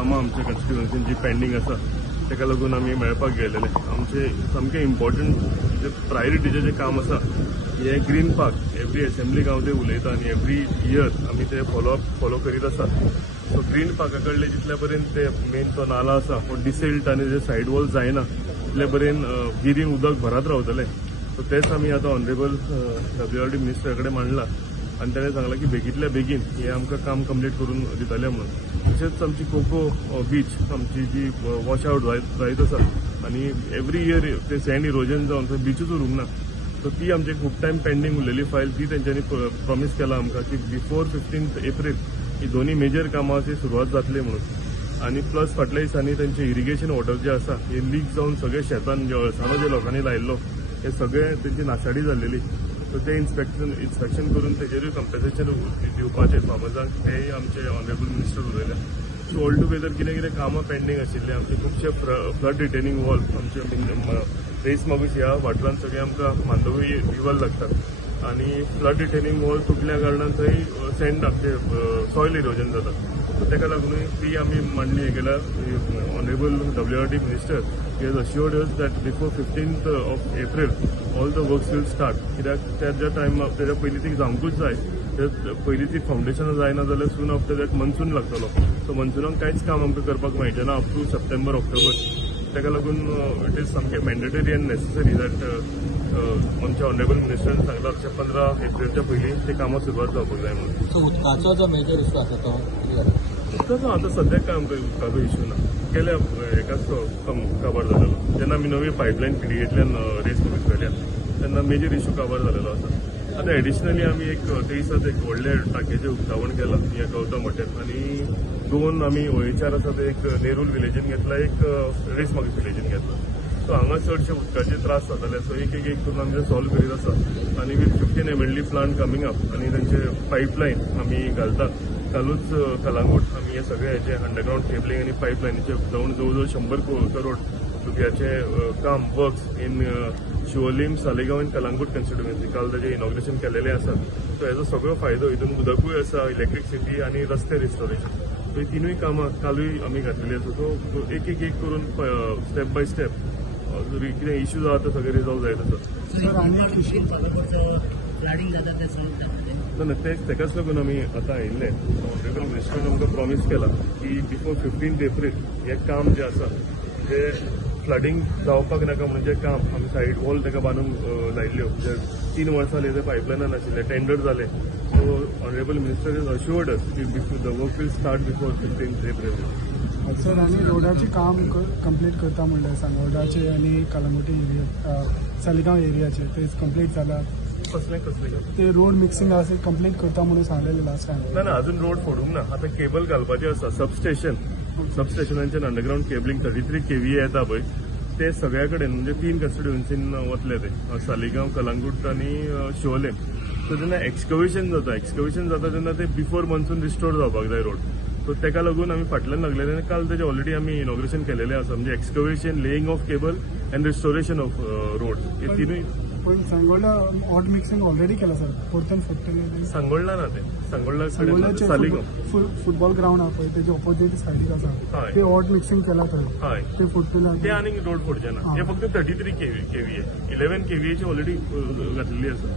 कामां आमच्या कॉन्स्टिट्युएन्सीन जी पेंडींग आसा ताका लागून आमी मेळपाक गेलेले. आमचे सामकें इम्पॉर्टंट जे प्रायोरिटीचें जे काम आसा हे ग्रीन पार्क एवरी असेंब्लीक हांव ते उलयता आनी एवरी इयर आमी ते फॉलो करीत आसा. सो ग्रीन पार्का कडले जितल्या पर्यंत ते मेन तो नाला आसा हो डिसेल्ट आनी जे सायड वॉल जायना तितल्या पर्यंत गिरीन उदक भरत रावतले. सो तेच आमी आतां ऑनरेबल WRD मिनिस्टरा कडेन मांडला आनी ताणें सांगलां की बेगींतल्या बेगीन हे आमकां काम कंप्लीट करून दितले म्हणून. तशेंच आमची कोको बीच आमची जी वॉश आउट जायत आसा आनी एवरी इयर ते सँड इरोजन जावन थंय बीचूच उरूंक ना. सो ती आमची खूब टायम पेंडींग उरलेली फायल ती तेंच्यांनी प्रॉमीस केला आमकां की बिफोर 15 एप्रील ही दोन्ही मेजर कामांची सुरवात जातली म्हणून. आनी प्लस फाटल्या दिसांनी तेंचे इरिगेशन वॉटर जे आसा हे लीक जावन सगळे शेतान जे अळसाणो जे लोकांनी लायिल्लो हे सगळे तेंची नाशाडी जाल्लेली. सो ते इन्स्पेक्शन करून तेजेरूय कंपेन्सेशन दिवपाचें फार्मर्सांक तेय आमचे ऑनरेबल मिनिस्टर उलयले. सो ऑल टुगेदर कितें कितें कामां पेंडींग आशिल्ले आमचे खुबशे फ्लड रिटेनिंग वॉल आमचे रेस मागूस ह्या वाठारांत सगळे आमकां मांडवी रिवर लागतात आनी फ्लड रिटेनिंग वॉल तुटल्या कारणान थंय सँड आमचे सॉयल इरोजन जाता. सो ताका लागून ती आमी मांडणी हे केल्या. Honourable WRD minister he has assured us that before 15th of April all the works will start. कित्याक त्या टायमा तेच्या पयलीं ती जावंकूच जाय. पयलीं ती फावंडेशनां जायना जाल्यार सून आफ्टर दॅट मनसून लागतलो. सो मनसुनाक कांयच काम आमकां करपाक मेळचें ना अप टू सप्टेंबर ऑक्टोबर. ताका लागून इट इज सामकें मॅन्डेटरी एंड नेसेसरी दॅट आमच्या ऑनरेबल मिनिस्टरान सांगला 15 एप्रिलच्या पयलीं ते कामां सुरवात जावपाक जाय म्हणून. सो उदकाचो जो मेजर इशू आसा तो उदकाचो आतां सद्याक काय आमकां उदकाचो इशू ना. गेल्या एकाच काबार जालेलो जेन्ना आमी नवी पायपलायन पिडियेंतल्यान रेस कमीत केल्या तेन्ना मेजर इशू काबार जालेलो आसा. आतां एडिशनली आमी एक ते दिसात एक व्हडले टाकयेचें उक्तावण केलां ह्या गौतम हॉटेल आनी 2 आमी OHR आसा ते एक नेरूल विलेजीन घेतला एक रेस मागीस विलेजीन घेतला. सो हांगा चडशे उदकाचे त्रास जाताले. सो एक करून आमी ते सॉल्व करीत आसा आनी with 15 MLD plant coming up आनी तांचे पायपलायन आमी घालतात. कालूच कलांगूट आमी हे सगळे हेचे अंडरग्राउंड केबलिंग आनी पायपलायनीचे जावन जवळ 100 करोड रुपयाचे काम वर्क्स इन शिवोलीम सालेगांव आनी कलांगूट कॉन्स्टिट्युएन्सी काल ताचे इनॉग्रेशन केलेले आसा. सो हेजो सगळो फायदो हितून उदकूय आसा इलेक्ट्रिसिटी आनी रस्ते रिस्टोरेशन. सो ही तिनूय कामां कालूय आमी घातलेली आसा. सो एक करून स्टेप बाय स्टेप कितें इश्यूज आसा ते सगळे रिजॉल्व जायत आसा. फ्लडिंग जाता ते सॉल्व ना तेकाच लागून आमी आतां आयिल्ले. ऑनरेबल मिनिस्टरान आमकां प्रॉमीस केला की बिफोर 15 एप्रील हे काम जे आसा ते फ्लडिंग जावपाक नाका म्हणून जे काम आमी सायड वॉल ताका बांदूंक लायिल्ल्यो जे 3 वर्सां जाली ते पायपलायनान आशिल्ले टेंडर जाले. So honourable minister is assured us की the work will start before 15 April. Sir आनी रोडाचे काम कंप्लीट करता म्हणल्यार सांगोर्डाचे आनी कलंगुटी एरिया सालिगांव एरियाचे ते कंप्लीट जाला. कसले ते रोड मिक्सिंग आसा कंप्लीट करता म्हणून सांगलेले लास्ट टायम. ना अजून रोड फोडूंक ना. आतां केबल घालपाचें आसा. सबस्टेशनांचेर अंडरग्राउंड केबलिंग 33 KVA येता पळय ते सगळ्या कडेन म्हणजे 3 कॉन्स्टिट्युएन्सीन वतले ते सालिगांव कलांगूट आनी शिवोलेम. सो जेन्ना एक्सकवेशन जाता तेन्ना ते बिफोर मनसून रिस्टोर जावपाक जाय रोड. सो ताका लागून आमी फाटल्यान लागलेले आनी काल तेजे ऑलरेडी आमी इनॉग्रेशन केलेलें आसा. म्हणजे excavation laying of cable and restoration of road हे तिनूय. पण सांगोळला हॉट मिक्सिंग ऑलरेडी केला सर परतून फुटलेले. सांगोळला ना ते सांगोळला सालिगांव फुटबॉल ग्राउंड आहा पळय तेजे ऑपोजीट सायडीक आसा ते हॉट मिक्सिंग केला थंय ते फुटलेले ते आनीक रोड फोडचे ना. हे फक्त 33 KVA 11 KVA ची ऑलरेडी घातलेली आसा.